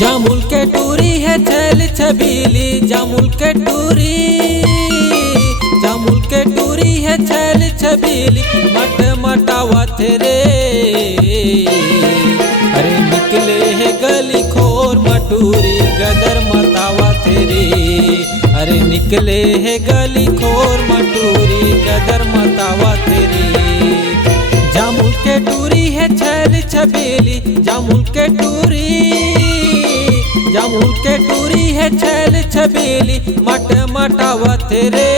जामुल के टूरी है छैल छबीली, जामुल के टूरी, जामुल के टूरी है छैल छबीली, मट मटावा रे। अरे निकले है गली खोर मटूरी, गदर मतावा रे। अरे निकले है गली खोर मटूरी, गदर मतावा रे। जामुल के टूरी है छैल छबीली, जामुल के टूरी, जामुल के टूरी है छैल छबीली, मट मटावत रे।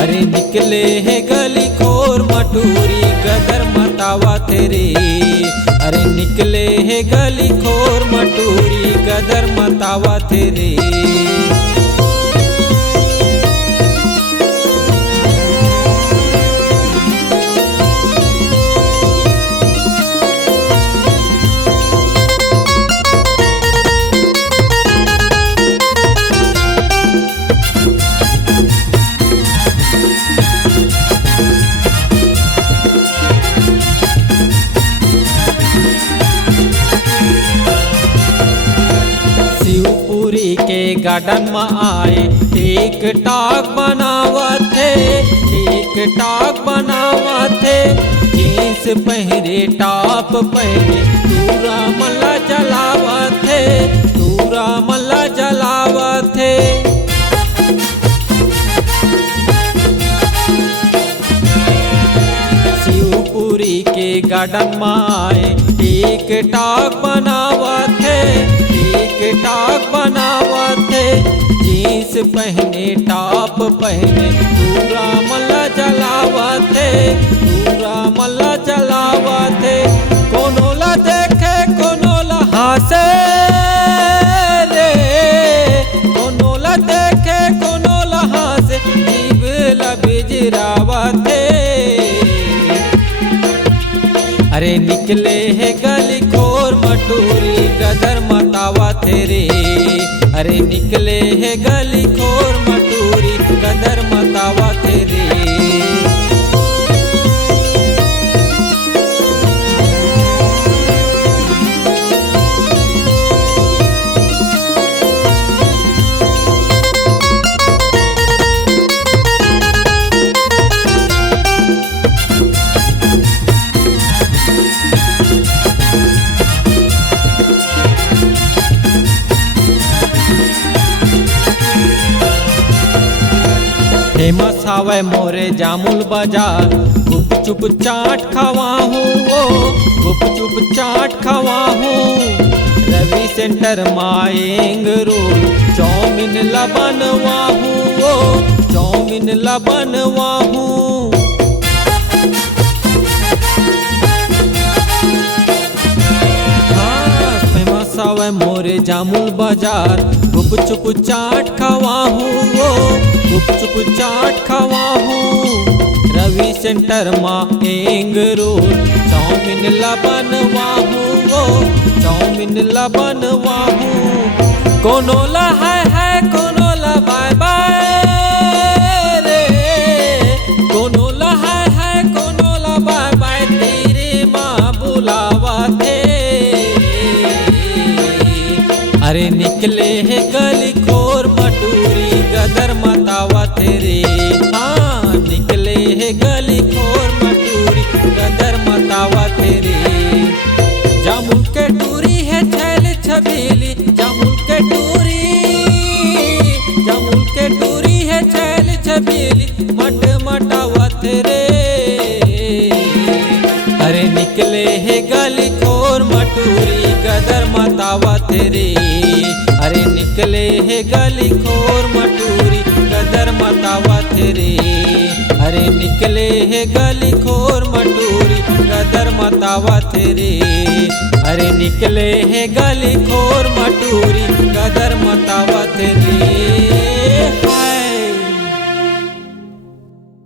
अरे निकले है गली खोर मटूरी, गदर मतावत रे। अरे निकले है गली खोर मटूरी, गदर मतावत रे। शिवपुरी के गार्डन में आए टिक टाक बनावत थे, टिक टाक बनावत थे। जींस पहरे टॉप पहने तूरा मल्ला जलावत थे, तूरा मल्ला जलावत थे। शिवपुरी के गार्डन में आए टिक टाक बनावत थे, टिक टाक बनावत थे। जींस पहने टॉप पहने पूरा मल्ला जलावत थे, पूरा मल्ला जलावत थे। कोनो ला देखे कोनो ला हंसे रे, कोनो ला देखे कोनो ला हंसे, जीव ला बिजरावत थे। अरे निकले है गली खोर मटूरी, गदर मतावत रे। अरे निकले है गली खोर मटूरी, गदर मतावत रे। फेमस हावे मोरे जामुल बाजार, गुप चुप चाट खवाहूँ वो, गुप चुप चाट खवाहूँ। रवि सेंटर माएंग रोल चौमिन ला बनवाहूँ वो, चौमिन ला बनवाहूँ। हाँ फेमस हावे मोरे जामुल बाजार, गुप चुप चाट खवाहूँ वो, गुप चुप चाट खवाहूँ। रवि सेंटर माँ एंग रोल चौमिन ला बनवाहूँ वो, चौमिन ला बनवाहूँ। कोनो ला है कोनो ला बाय बाय रे, कोनो ला है कोनो ला बाय बाय। तेरे माँ बुलावा थे। अरे निकले है गली खोर मटूरी, गदर मतावत रे। हाँ निकले है गली खोर मटूरी, गदर मतावत रे। जामुल के टूरी है छैल छबीली, जामुल के टूरी, जामुल के टूरी है छैल छबीली, मट मटावत रे। अरे निकले है गली खोर मटूरी, गदर मतावत रे। अरे निकले है गली खोर मटूरी, गदर मतावत रे। अरे निकले है गली खोर मटूरी, गदर मतावत रे। अरे निकले है गली खोर मटूरी, गदर